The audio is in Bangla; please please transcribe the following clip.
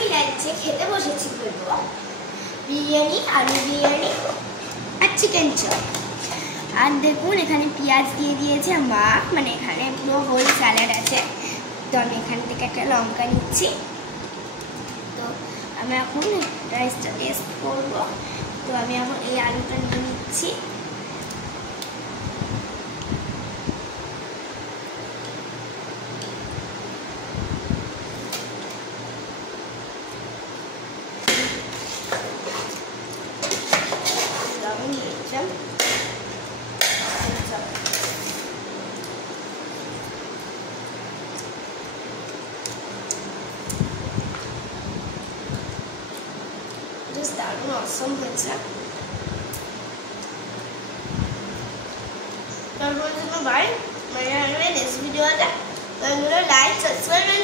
আমি লাঞ্চে খেতে বসেছি বলবো বিরিয়ানি, আলু বিরিয়ানি আর চিকেন চপ। আর দেখুন এখানে পেঁয়াজ দিয়ে দিয়েছে মা, মানে এখানে পুরো হোল স্যালাড আছে। তো আমি এখান থেকে একটা লঙ্কা নিচ্ছি। তো আমি এখন রাইসটা টেস্ট করবো। তো আমি এখন এই আলুটা নিয়ে নিচ্ছি। দারুণ অসম হয়েছে। তারপর বাই, নেক্সট ভিডিওতে লাইক সাবস্ক্রাইব